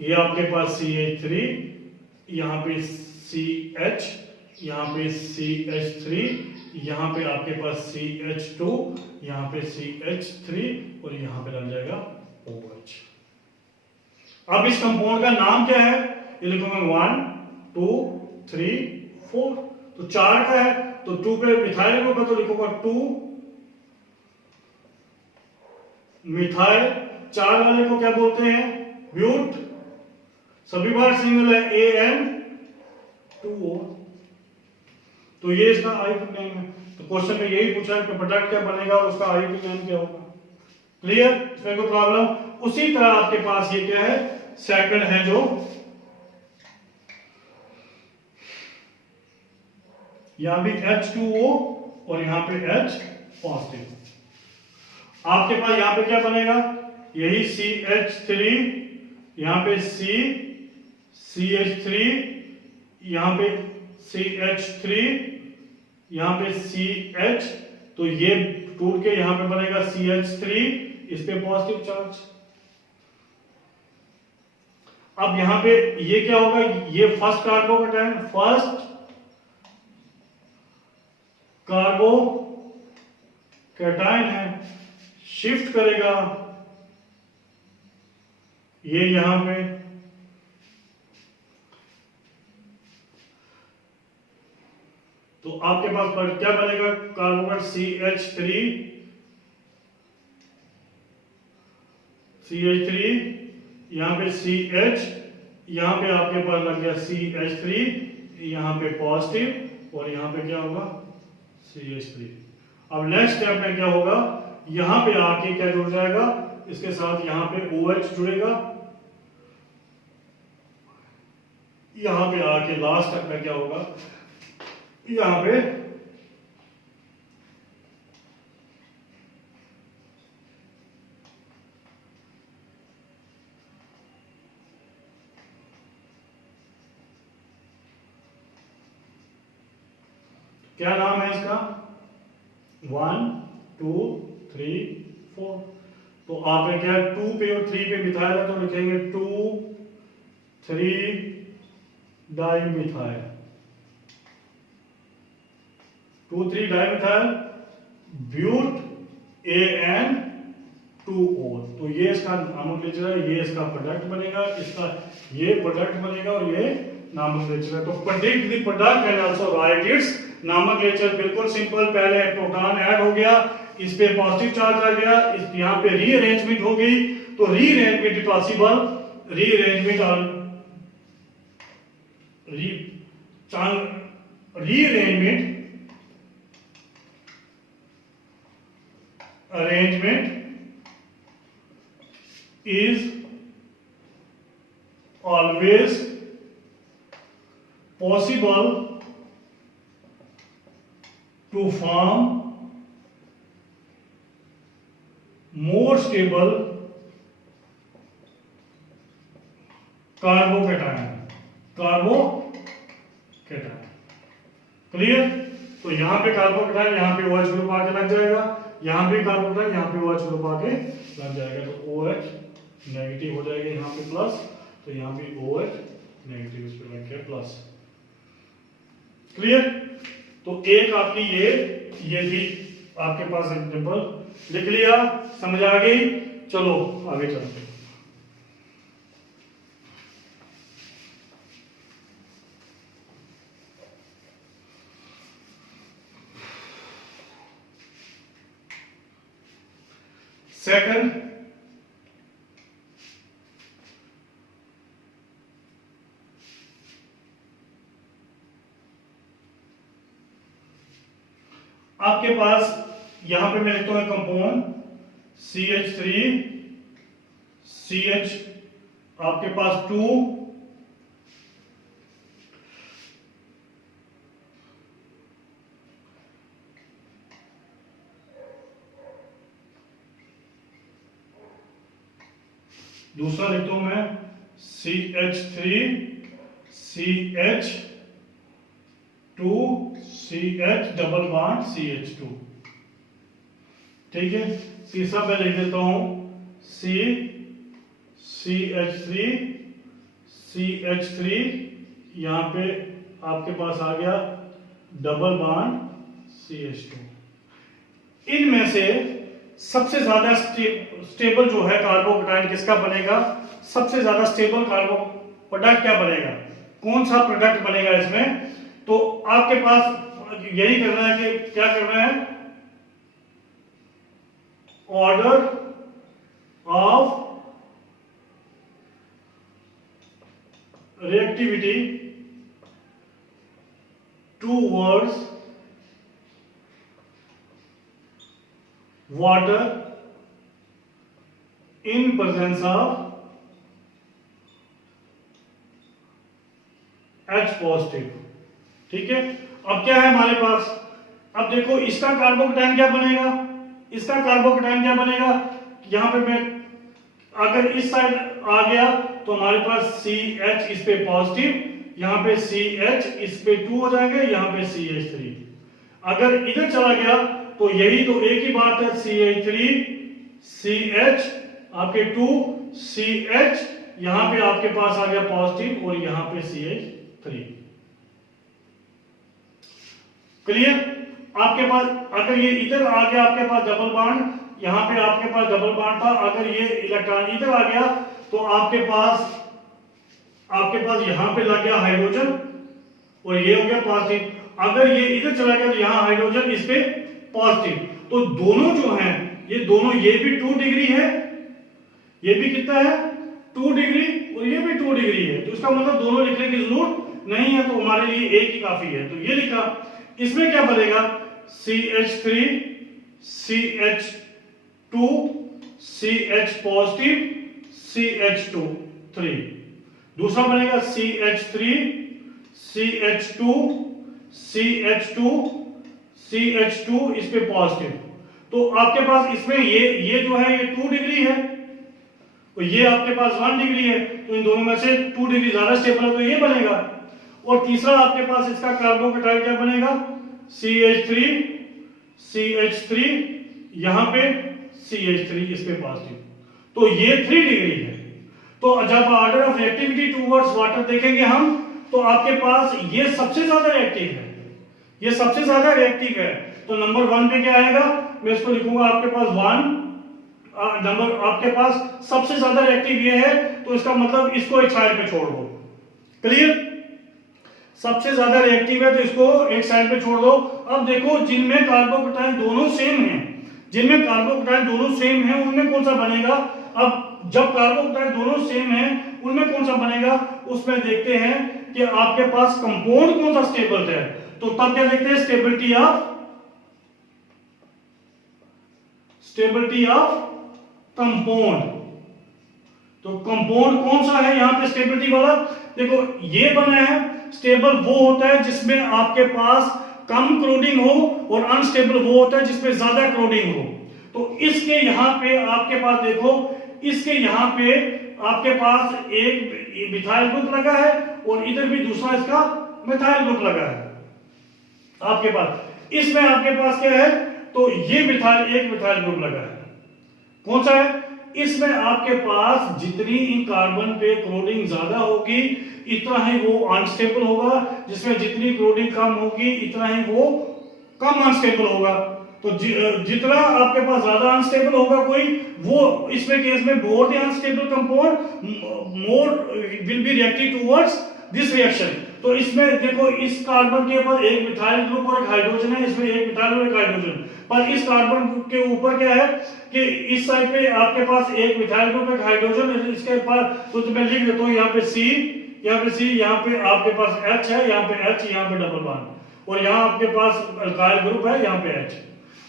ये आपके पास CH3, यहां पे CH, यहां पे CH3, यहां पे आपके पास CH2, यहां पे CH3 और यहां पे लग जाएगा OH। अब इस कंपाउंड का नाम क्या है, ये लिखूंगा 1 2 3 4। तो 4 का है तो 2 पे मिथाइल होगा तो लिखूंगा 2 मिथाइल। 4 वाले को क्या बोलते हैं, ब्यूट। सभी बार सिंगल है AN2O। तो ये इसका आईयूपीएक नेम है। तो क्वेश्चन में यही पूछा है कि प्रोडक्ट क्या बनेगा और उसका आईयूपीएक नेम क्या होगा। क्लियर, इसमें कोई प्रॉब्लम। उसी तरह आपके पास ये क्या है, सेकंड है जो यहां भी H2O और यहां पे H पॉजिटिव। आपके पास यहां पे क्या बनेगा, यही CH3, यहां पे CH3, यहां पे CH3, यहां पे CH, तो ये टूट के यहां पे बनेगा CH3, इस पे पॉजिटिव चार्ज। अब यहां पे ये क्या होगा, ये फर्स्ट कार्बोकैटायन, फर्स्ट कार्बोकैटायन है, शिफ्ट करेगा ये यहां पे, तो आपके पास पर क्या बनेगा, कार्बोकैटायन CH3, यहां पे CH, यहां पे आपके पास लग गया CH3, यहां पे पॉजिटिव और यहां पे क्या होगा CH3। अब नेक्स्ट स्टेप में क्या होगा, यहां पे आके क्या जुड़ जाएगा, इसके साथ यहां पे OH जुड़ेगा, यहां पे आके लास्ट स्टेप में क्या होगा, यहां पे क्या नाम है इसका, 1 2 3 4। तो आपने क्या 2 पे और 3 पे मिथाइल है तो लिखेंगे 2 3 डाइमिथाइल, 2 3 डाइमिथाइल ब्यूट AN2O। तो ये इसका नॉमेनक्लेचर है, ये इसका प्रोडक्ट बनेगा, इसका ये प्रोडक्ट बनेगा और ये नॉमेनक्लेचर है। तो predict the product and also right it's nomenclature. बिल्कुल सिंपल, पहले प्रोटॉन ऐड हो गया, इस पे पॉजिटिव चार्ज आ गया, इस यहाँ पे रीअरेंजमेंट हो गई, तो rearrangement possible, rearrangement arrangement is always possible to form more stable carbocation. Clear. तो यहां पे कार्बोकैटायन, यहां पे OH ग्रुप आके लग जाएगा, यहां पे कार्बोकैटायन, यहां पे OH ग्रुप आके लग जाएगा, तो OH नेगेटिव हो जाएगा, यहां पे प्लस, तो यहां पे OH नेगेटिव, इस पे लग गया प्लस। क्लियर। तो एक आपकी ये भी आपके पास एग्जांपल लिख लिया, समझ आ गई। चलो आगे चलते हैं। सेकंड, आपके पास यहां पे मैं लिखता हूं कंपाउंड CH3 CH आपके पास 2 दूसरा लिखता हूं मैं CH3 CH2 CH double bond CH2। ठीक है, तीसरा मैं लिख देता हूं CH3 CH3 यहां पे आपके पास आ गया डबल बॉन्ड CH2। इनमें से सबसे ज्यादा स्टेबल जो है कार्बोकेटाइन किसका बनेगा? सबसे ज्यादा स्टेबल कार्बो प्रोडक्ट क्या बनेगा? कौन सा प्रोडक्ट बनेगा इसमें? तो आपके पास यही करना है कि क्या करना है, order of reactivity towards water in presence of H positive. ठीक है, अब क्या है हमारे पास? अब देखो इसका कार्बोकेटाइन क्या बनेगा, इसका कार्बोकेटाइन क्या बनेगा? यहां पे मैं अगर इस साइड आ गया तो हमारे पास CH इस पे पॉजिटिव, यहां पे CH इस पे 2 हो जाएंगे, यहां पे CH3। अगर इधर चला गया तो यही तो एक ही बात है, CH3 CH आपके 2 CH यहां पे आपके पास आ गया पॉजिटिव और यहां पे CH3। क्लियर? आपके पास अगर ये इधर आ गया आपके पास डबल बॉन्ड, यहां पे आपके पास डबल बॉन्ड था, अगर ये इलेक्ट्रॉन इधर आ गया तो आपके पास यहां पे लग गया हाइड्रोजन और ये हो गया पॉजिटिव। अगर ये इधर चला गया तो यहां हाइड्रोजन इस पे पॉजिटिव। तो दोनों जो हैं ये दोनों, ये भी 2 डिग्री है, ये भी कितना है 2 डिग्री और ये भी 2 डिग्री है। तो इसका मतलब दोनों लिखने की जरूरत नहीं है, तो हमारे लिए एक ही काफी है। तो ये लिखा, इसमें क्या बनेगा CH3 CH2 CH positive CH2 3। दूसरा बनेगा CH3 CH2 CH2 CH2 इस पे पॉजिटिव। तो आपके पास इसमें ये जो है ये 2 डिग्री है और ये आपके पास 1 डिग्री है, तो इन दोनों में से 2 डिग्री ज्यादा स्टेबल है तो ये बनेगा। और तीसरा आपके पास इसका कार्बोकेटाइन क्या बनेगा CH3 यहां पे CH3 इस पे पॉजिटिव, तो ये 3 डिग्री है। तो जब order of reactivity towards water देखेंगे हम, तो आपके पास ये सबसे ज्यादा रिएक्टिव है, ये सबसे ज्यादा रिएक्टिव है। तो नंबर 1 पे क्या आएगा, मैं इसको लिखूंगा आपके पास 1 नंबर, आपके पास सबसे ज्यादा रिएक्टिव ये है, तो इसका मतलब इसको एक साइड पे छोड़ दो। क्लियर? सबसे ज्यादा रिएक्टिव है तो इसको एक साइड पे छोड़ दो। अब देखो जिनमें कार्बोकेटाइन दोनों सेम हैं, जिनमें कार्बोकेटाइन दोनों सेम हैं उनमें कौन सा बनेगा? अब जब कार्बोकेटाइन दोनों सेम हैं उनमें कौन सा बनेगा, उसमें देखते हैं कि आपके पास कंपाउंड कौन सा स्टेबल है। तो तब क्या देखते हैं, स्टेबिलिटी ऑफ कंपाउंड। तो कंपाउंड कौन सा है यहां पे स्टेबिलिटी वाला? देखो ये बना है, स्टेबल वो होता है जिसमें आपके पास कम क्लोरीन हो और अनस्टेबल वो होता है जिसमें ज्यादा क्लोरीन हो। तो इसके यहां पे आपके पास देखो, इसके यहां पे आपके पास एक मिथाइल ग्रुप लगा है और इधर भी दूसरा इसका मिथाइल ग्रुप लगा है आपके पास। इसमें आपके पास क्या है, तो ये एक मिथाइल ग्रुप लगा है। कौन सा है? इसमें आपके पास जितनी इन कार्बन पे क्लोरीन ज्यादा होगी इतना ही वो अनस्टेबल होगा, जिसमें जितनी क्लोरीन कम होगी इतना ही वो कम अनस्टेबल होगा। तो जितना आपके पास ज्यादा अनस्टेबल होगा कोई, वो इसमें केस में more the unstable compound more will be reactive towards this reaction. तो इसमें देखो इस कार्बन के ऊपर एक मिथाइल ग्रुप और एक हाइड्रोजन है, इसमें एक मिथाइल और एक हाइड्रोजन, पर इस कार्बन के ऊपर क्या है कि इस साइड पे आपके पास एक मिथाइल ग्रुप एक हाइड्रोजन, इसके ऊपर तो मैं लिख देता हूं यहाँ पे C, यहाँ पे C, यहाँ पे आपके पास H है, यहाँ पे H, यहाँ पे डबल बॉन्ड। और यहाँ आपके पास अल्काइल ग्रुप है, यहाँ पे H।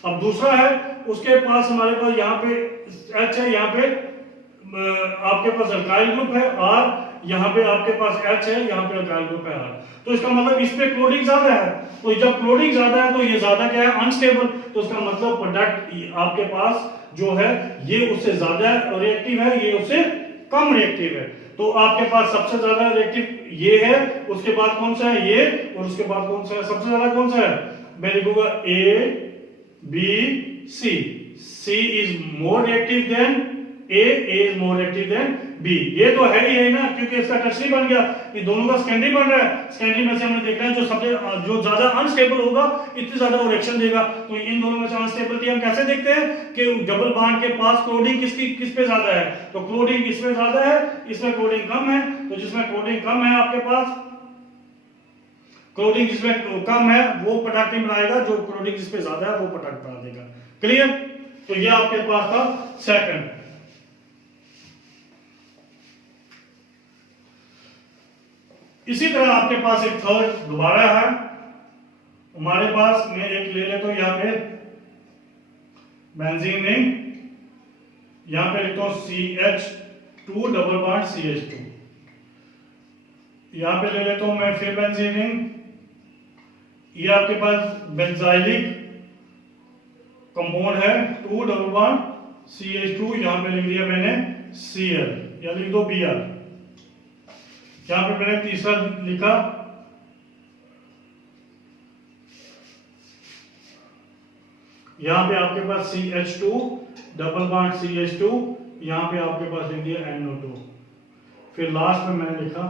अब दूसरा है, उसके पास हमारे पास यहाँ पे H है, यहाँ पे आपके पास अल्काइल ग्रुप है R, यहाँ पे आपके पास H है, यहाँ पे अल्काइल ग्रुप है R। तो इसका मतलब इस पे क्लोरीन ज्यादा है, तो जब क्लोरीन ज्यादा है तो ये ज्यादा क्या है, अनस्टेबल। तो इसका मतलब प्रोडक्ट आपके पास जो है ये उससे ज्यादा रिएक्टिव है, ये उससे कम रिएक्टिव है। तो आपके पास सबसे ज्यादा रिएक्टिव ये है, उसके बाद कौन सा है ये, और उसके बाद कौन सा है, सबसे ज्यादा कौन सा है, मैं लिखूंगा A B C। C is more reactive than A is more reactive than B। ये तो है ही है ना, क्योंकि इसका टर्शरी बन गया, ये दोनों का सेकेंडरी बन रहा है। सेकेंडरी में से हमने देखा है जो ज्यादा अनस्टेबल होगा इतनी ज्यादा वो रिएक्शन देगा। तो इन दोनों में से अनस्टेबिलिटी हम कैसे देखते हैं कि डबल बॉन्ड के पास क्लोरीन किस पे ज्यादा है, तो क्लोरीन इसमें ज्यादा है, इसमें क्लोरीन कम है। तो जिसमें क्लोरीन कम है आपके पास, क्लोरीन जिसमें कम है वो प्रोडक्ट नहीं बनाएगा, जो क्लोरीन जिसपे ज्यादा है वो प्रोडक्ट बना देगा। क्लियर? तो ये आपके पास था सेकंड। इसी तरह आपके पास एक थर्ड दोबारा है हमारे पास, मैं एक ले लेता हूं यहाँ पे बेंजीन रिंग, यहाँ पे लिखता हूं CH2 डबल बॉन्ड CH2। यहाँ पे ले लेता हूं मैं फिर बेंजीन रिंग, ये आपके पास बेंजाइलिक कंपाउंड है 2 डबल बॉन्ड CH2, यहाँ पे लिख दिया मैंने Cl, या लिख दो Br। यहाँ पे मैंने तीसरा लिखा, यहाँ पे आपके पास CH2 डबल बॉन्ड CH2, यहाँ पे आपके पास लिख दिया NO2। फिर लास्ट में मैंने लिखा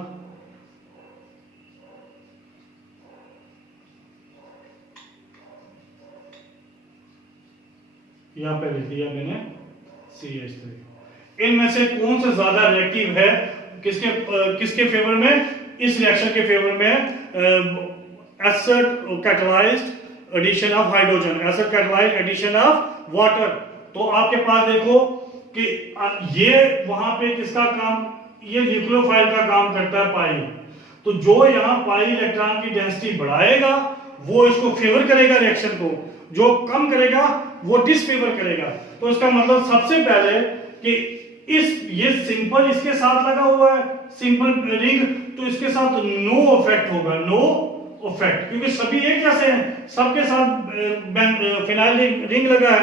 यहाँ पे लिख दिया मैंने CH3। इनमें से कौन सा ज्यादा रिएक्टिव है, किसके फेवर में, इस रिएक्शन के फेवर में acid catalysed addition of hydrogen, acid catalysed addition of water. तो आपके पास देखो कि ये वहां पे किसका काम, ये न्यूक्लियोफाइल का काम करता है पाई। तो जो यहाँ पाई इलेक्ट्रॉन की डेंसिटी बढ़ाएगा वो इसको फेवर करेगा रिएक्शन को, जो कम करेगा वो डिसफेवर करेगा। तो इसका मतलब सबसे पहले कि ये सिंपल इसके साथ लगा हुआ है, सिंपल रिंग, तो इसके साथ नो इफेक्ट होगा, नो इफेक्ट, क्योंकि सभी एक जैसे हैं, सबके साथ फिनाइल रिंग लगा है,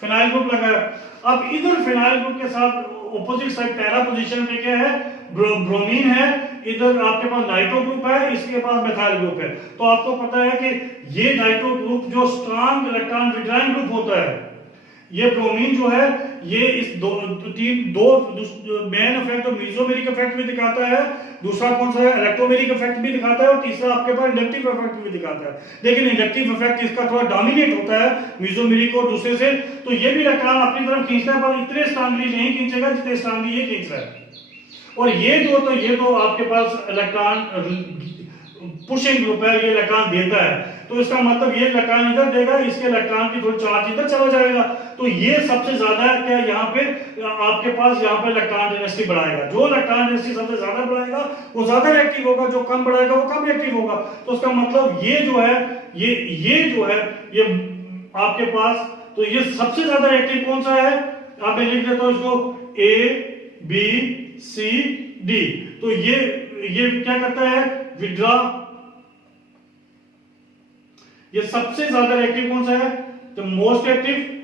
फिनाइल ग्रुप लगा है। अब इधर फिनाइल ग्रुप के साथ ऑपोजिट साइड पहला पोजीशन पे क्या है, ब्रोमीन है, इधर आपके पास नाइट्रो ग्रुप है, इसके पास मिथाइल ग्रुप है। तो आपको पता है कि ये नाइट्रो ग्रुप जो स्ट्रॉन्ग इलेक्ट्रॉन विड्रॉइंग ग्रुप होता है, ये ब्रोमीन जो है ये इस दो मेन इफेक्ट और मेसोमेरिक इफेक्ट भी दिखाता है, दूसरा कौन सा है, इलेक्ट्रोमेरिक इफेक्ट भी दिखाता है, और तीसरा आपके पास इंडक्टिव इफेक्ट भी दिखाता है। लेकिन इंडक्टिव इफेक्ट इसका थोड़ा डोमिनेट होता है मेसोमेरिक और दूसरे से, तो ये भी इलेक्ट्रॉन अपनी तरफ खींचता है, पर इतने स्ट्रांगली नहीं खींचेगा जितने स्ट्रांगली ये खींच रहा है। और ये तो आपके पास इलेक्ट्रॉन पुशिंग ग्रुप है, ये इलेक्ट्रॉन देता है, तो इसका मतलब ये इलेक्ट्रॉन इधर देगा, इसके इलेक्ट्रॉन की थोड़ी चार्ज इधर चला जाएगा। तो ये सबसे ज्यादा क्या यहाँ पे आपके पास यहाँ पे इलेक्ट्रॉन डेंसिटी बढ़ाएगा, जो इलेक्ट्रॉन डेंसिटी सबसे ज्यादा बढ़ाएगा वो ज्यादा रिएक्टिव होगा, जो कम बढ़ाएगा वो कम रिएक्टिव होगा। तो इसका मतलब ये जो है ये आपके पास, तो ये सबसे ज्यादा रिएक्टिव कौन सा है, आप मैं लिख देता हूं इसको A B C D। तो ये क्या करता है, विड्रॉ, ये सबसे ज्यादा रिएक्टिव कौन सा है, तो मोस्ट एक्टिव,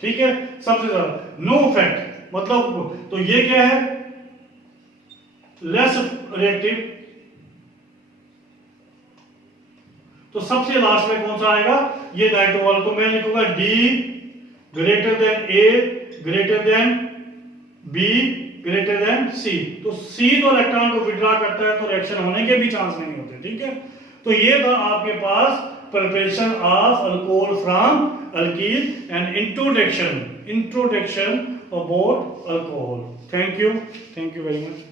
ठीक है, सबसे ज्यादा नो इफेक्ट, मतलब तो ये क्या है, लेस रिएक्टिव। तो सबसे लास्ट में कौन सा आएगा, ये नाइट्रो वाला। तो मैं लिखूंगा D greater than A greater than B greater than C। तो C तो इलेक्ट्रॉन को विड्रॉ करता है, तो रिएक्शन होने के भी चांस नहीं होते, ठीक है। तो ये था आपके पास preparation of alcohol from alkene and introduction about alcohol. Thank you very much.